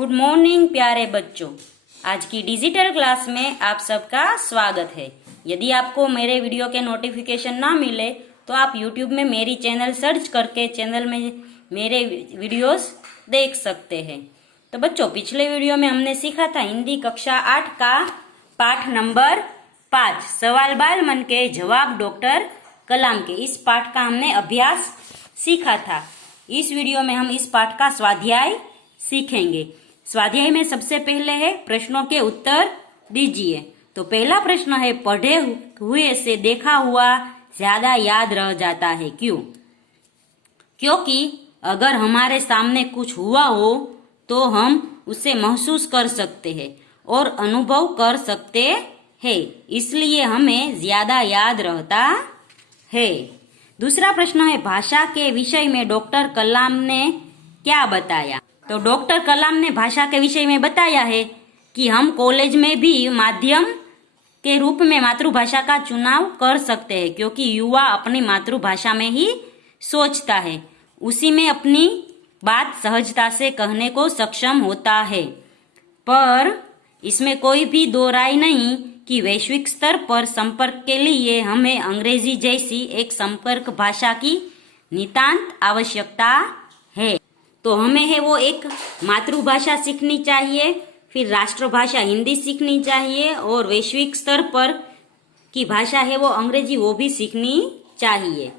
Good morning प्यारे बच्चों। आज की डिजिटल क्लास में आप सबका स्वागत है। यदि आपको मेरे वीडियो के नोटिफिकेशन ना मिले तो आप YouTube में मेरी चैनल सर्च करके चैनल में मेरे वीडियोस देख सकते हैं। तो बच्चों, पिछले वीडियो में हमने सीखा था हिंदी कक्षा 8 का पाठ नंबर 5 सवाल बाल मन के जवाब डॉक्टर कलाम के। इस पाठ का हमने अभ्यास सीखा था। इस वीडियो में हम इस पाठ का स्वाध्याय सीखेंगे। स्वाध्याय में सबसे पहले है प्रश्नों के उत्तर दीजिए। तो पहला प्रश्न है, पढ़े हुए से देखा हुआ ज्यादा याद रह जाता है, क्यों? क्योंकि अगर हमारे सामने कुछ हुआ हो तो हम उसे महसूस कर सकते हैं और अनुभव कर सकते हैं, इसलिए हमें ज्यादा याद रहता है। दूसरा प्रश्न है, भाषा के विषय में डॉक्टर कलाम ने क्या बताया? तो डॉक्टर कलाम ने भाषा के विषय में बताया है कि हम कॉलेज में भी माध्यम के रूप में मातृभाषा का चुनाव कर सकते हैं, क्योंकि युवा अपनी मातृभाषा में ही सोचता है, उसी में अपनी बात सहजता से कहने को सक्षम होता है। पर इसमें कोई भी दो राय नहीं कि वैश्विक स्तर पर संपर्क के लिए हमें अंग्रेजी जैसी एक संपर्क भाषा की नितांत आवश्यकता है। तो हमें है वो एक मातृभाषा सीखनी चाहिए, फिर राष्ट्रभाषा हिंदी सीखनी चाहिए और वैश्विक स्तर पर की भाषा है वो अंग्रेजी, वो भी सीखनी चाहिए।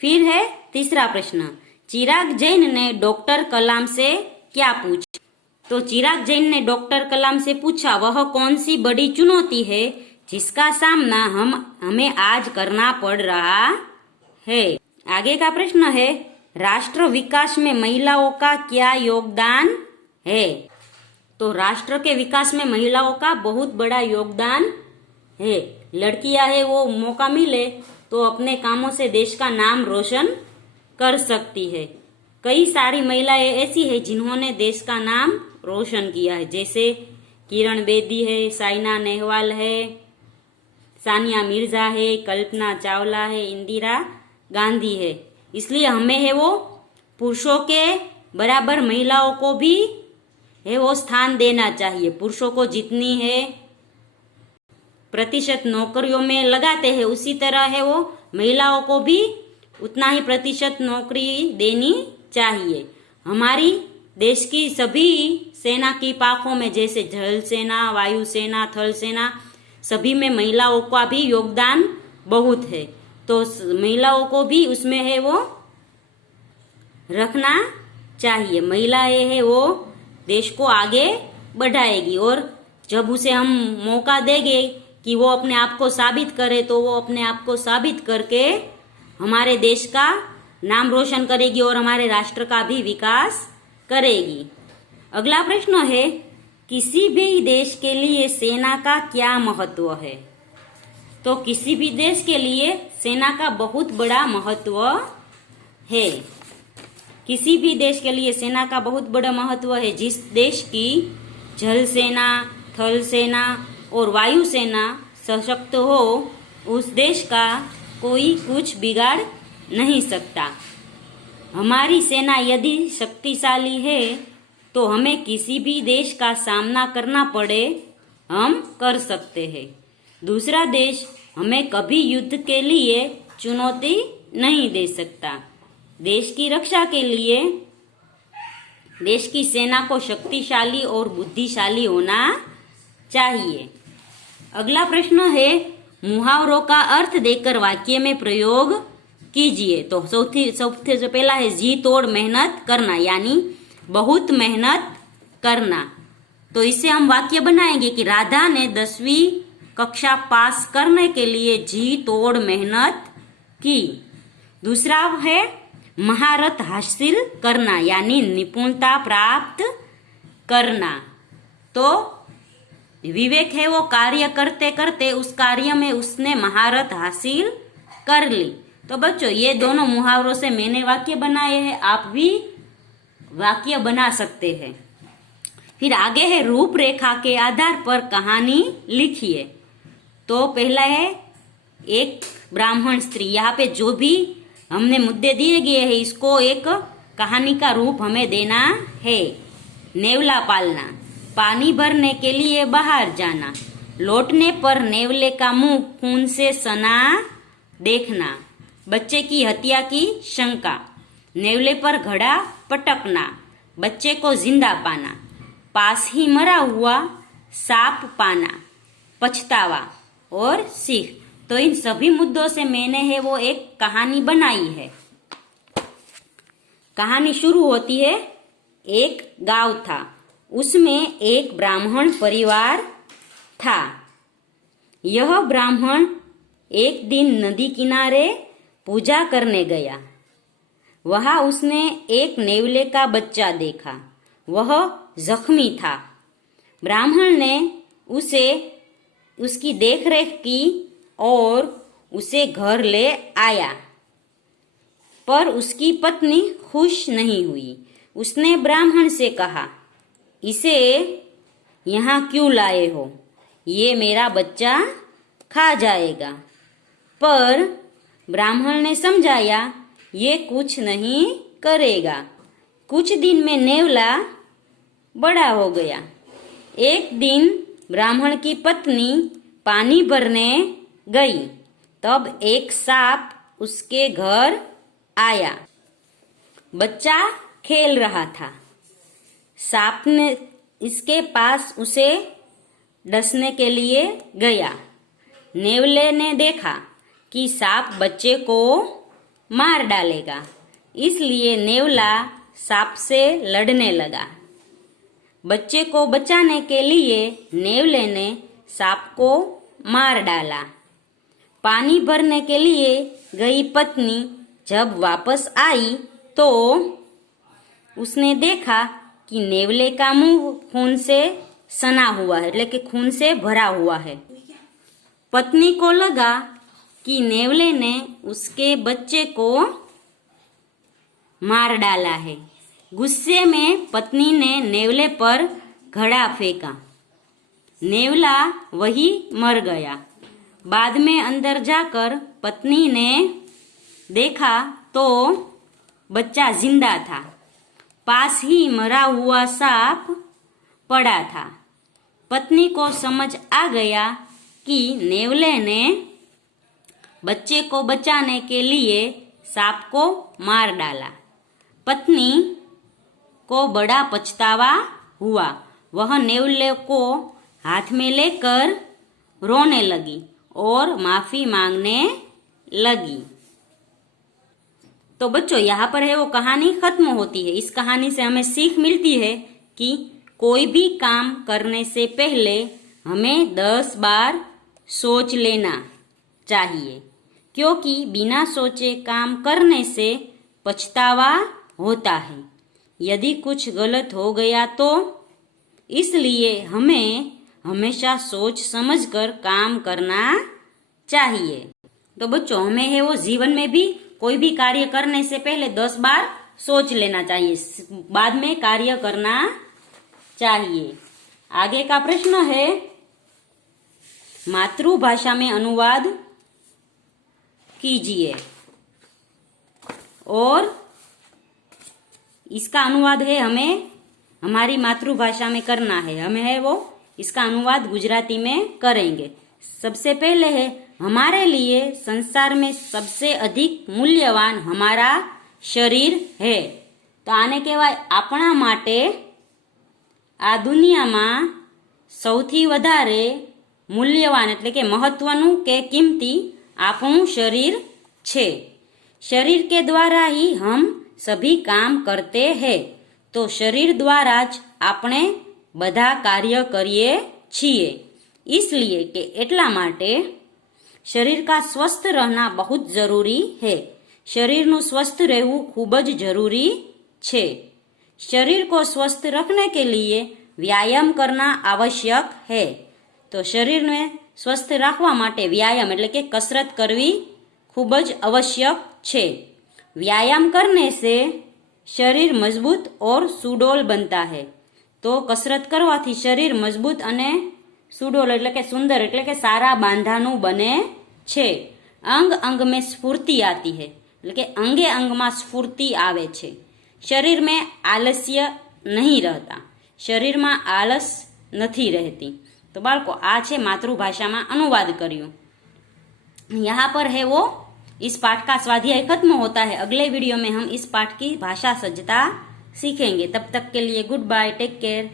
फिर है तीसरा प्रश्न, चिराग जैन ने डॉक्टर कलाम से क्या पूछा? तो चिराग जैन ने डॉक्टर कलाम से पूछा, वह कौन सी बड़ी चुनौती है जिसका सामना हमें आज करना पड़ रहा है? आगे का प्रश्न है, राष्ट्र विकास में महिलाओं का क्या योगदान है? तो राष्ट्र के विकास में महिलाओं का बहुत बड़ा योगदान है। लड़कियां है वो मौका मिले तो अपने कामों से देश का नाम रोशन कर सकती है। कई सारी महिलाएं ऐसी है जिन्होंने देश का नाम रोशन किया है, जैसे किरण बेदी है, साइना नेहवाल है, सानिया मिर्जा है, कल्पना चावला है, इंदिरा गांधी है। इसलिए हमें है वो पुरुषों के बराबर महिलाओं को भी है वो स्थान देना चाहिए। पुरुषों को जितनी है प्रतिशत नौकरियों में लगाते हैं, उसी तरह है वो महिलाओं को भी उतना ही प्रतिशत नौकरी देनी चाहिए। हमारी देश की सभी सेना की पाखों में, जैसे जल सेना, वायु सेना, थल सेना, सभी में महिलाओं का भी योगदान बहुत है। तो महिलाओं को भी उसमें है वो रखना चाहिए। महिलाएं है वो देश को आगे बढ़ाएगी और जब उसे हम मौका देंगे कि वो अपने आप को साबित करे, तो वो अपने आप को साबित करके हमारे देश का नाम रोशन करेगी और हमारे राष्ट्र का भी विकास करेगी। अगला प्रश्न है, किसी भी देश के लिए सेना का क्या महत्व है? तो किसी भी देश के लिए सेना का बहुत बड़ा महत्व है। किसी भी देश के लिए सेना का बहुत बड़ा महत्व है। जिस देश की जल सेना, थल सेना और वायु सेना सशक्त हो, उस देश का कोई कुछ बिगाड़ नहीं सकता। हमारी सेना यदि शक्तिशाली है तो हमें किसी भी देश का सामना करना पड़े, हम कर सकते हैं। दूसरा देश हमें कभी युद्ध के लिए चुनौती नहीं दे सकता। देश की रक्षा के लिए देश की सेना को शक्तिशाली और बुद्धिशाली होना चाहिए। अगला प्रश्न है, मुहावरों का अर्थ देकर वाक्य में प्रयोग कीजिए। तो सबसे जो पहला है, जी तोड़ मेहनत करना, यानी बहुत मेहनत करना। तो इससे हम वाक्य बनाएंगे कि राधा ने 10वीं कक्षा पास करने के लिए जी तोड़ मेहनत की। दूसरा है महारत हासिल करना, यानी निपुणता प्राप्त करना। तो विवेक है वो कार्य करते करते उस कार्य में उसने महारत हासिल कर ली। तो बच्चों, ये दोनों मुहावरों से मैंने वाक्य बनाए हैं, आप भी वाक्य बना सकते हैं। फिर आगे है, रूपरेखा के आधार पर कहानी लिखिए। तो पहला है, एक ब्राह्मण स्त्री। यहाँ पे जो भी हमने मुद्दे दिए गए हैं, इसको एक कहानी का रूप हमें देना है। नेवला पालना, पानी भरने के लिए बाहर जाना, लौटने पर नेवले का मुंह खून से सना देखना, बच्चे की हत्या की शंका, नेवले पर घड़ा पटकना, बच्चे को जिंदा पाना, पास ही मरा हुआ सांप पाना, पछतावा और सीख। तो इन सभी मुद्दों से मैंने है वो एक कहानी बनाई है। कहानी शुरू होती है, एक गांव था, उसमें एक ब्राह्मण परिवार था। यह ब्राह्मण एक दिन नदी किनारे पूजा करने गया। वहां उसने एक नेवले का बच्चा देखा। वह जख्मी था। ब्राह्मण ने उसे उसकी देखरेख की और उसे घर ले आया। पर उसकी पत्नी खुश नहीं हुई। उसने ब्राह्मण से कहा, इसे यहाँ क्यों लाए हो? ये मेरा बच्चा खा जाएगा। पर ब्राह्मण ने समझाया, ये कुछ नहीं करेगा। कुछ दिन में नेवला बड़ा हो गया। एक दिन ब्राह्मण की पत्नी पानी भरने गई। तब एक सांप उसके घर आया। बच्चा खेल रहा था। सांप ने इसके पास उसे डसने के लिए गया। नेवले ने देखा कि सांप बच्चे को मार डालेगा, इसलिए नेवला सांप से लड़ने लगा। बच्चे को बचाने के लिए नेवले ने सांप को मार डाला। पानी भरने के लिए गई पत्नी जब वापस आई तो उसने देखा कि नेवले का मुंह खून से सना हुआ है, मतलब कि खून से भरा हुआ है। पत्नी को लगा कि नेवले ने उसके बच्चे को मार डाला है। गुस्से में पत्नी ने नेवले पर घड़ा फेंका। नेवला वही मर गया। बाद में अंदर जाकर पत्नी ने देखा तो बच्चा जिंदा था। पास ही मरा हुआ सांप पड़ा था। पत्नी को समझ आ गया कि नेवले ने बच्चे को बचाने के लिए सांप को मार डाला। पत्नी को बड़ा पछतावा हुआ। वह नेवले को हाथ में लेकर रोने लगी और माफी मांगने लगी। तो बच्चों, यहाँ पर है वो कहानी खत्म होती है। इस कहानी से हमें सीख मिलती है कि कोई भी काम करने से पहले हमें 10 बार सोच लेना चाहिए, क्योंकि बिना सोचे काम करने से पछतावा होता है यदि कुछ गलत हो गया तो। इसलिए हमें हमेशा सोच समझकर काम करना चाहिए। तो बच्चों, हमें है वो जीवन में भी कोई भी कार्य करने से पहले 10 बार सोच लेना चाहिए, बाद में कार्य करना चाहिए। आगे का प्रश्न है, मातृभाषा में अनुवाद कीजिए। और इसका अनुवाद है हमें हमारी मातृभाषा में करना है। हमें है वो इसका अनुवाद गुजराती में करेंगे। सबसे पहले है, हमारे लिए संसार में सबसे अधिक मूल्यवान हमारा शरीर है। तो आने कहेवाय આપણા માટે આ દુનિયામાં સૌથી વધારે મૂલ્યવાન એટલે કે મહત્વનું કે કિંમતી આપણું शरीर છે। शरीर के द्वारा ही हम सभी काम करते हैं। तो शरीर द्वारा ज આપણે બધા कार्य કરીએ છીએ। इसलिए કે એટલા માટે शरीर का स्वस्थ रहना बहुत जरूरी है। शरीरનું स्वस्थ રહેવું ખૂબ જ जरूरी છે। शरीर को स्वस्थ रखने के लिए व्यायाम करना आवश्यक है। तो शरीर में स्वस्थ રાખવા માટે व्यायाम એટલે કે कसरत करवी ખૂબ જ आवश्यक છે। व्यायाम करने से शरीर मजबूत और सुडौल बनता है। तो कसरत करवाથી शरीर मजबूत અને सुडौल એટલે કે सुंदर એટલે કે सारा बांधाનું बने छे। अंग अंग में स्फूर्ति आती है એટલે કે अंगे अंग में स्फूर्ति आवे छे। शरीर में आलस्य नहीं रहता। શરીરમાં આળસ નથી रहती। तो बालको आ छे मातृभाषा में अनुवाद कर्યું। यहाँ पर है वो इस पाठ का स्वाध्याय खत्म होता है। अगले वीडियो में हम इस पाठ की भाषा सज्जता सीखेंगे। तब तक के लिए गुड बाय, टेक केयर।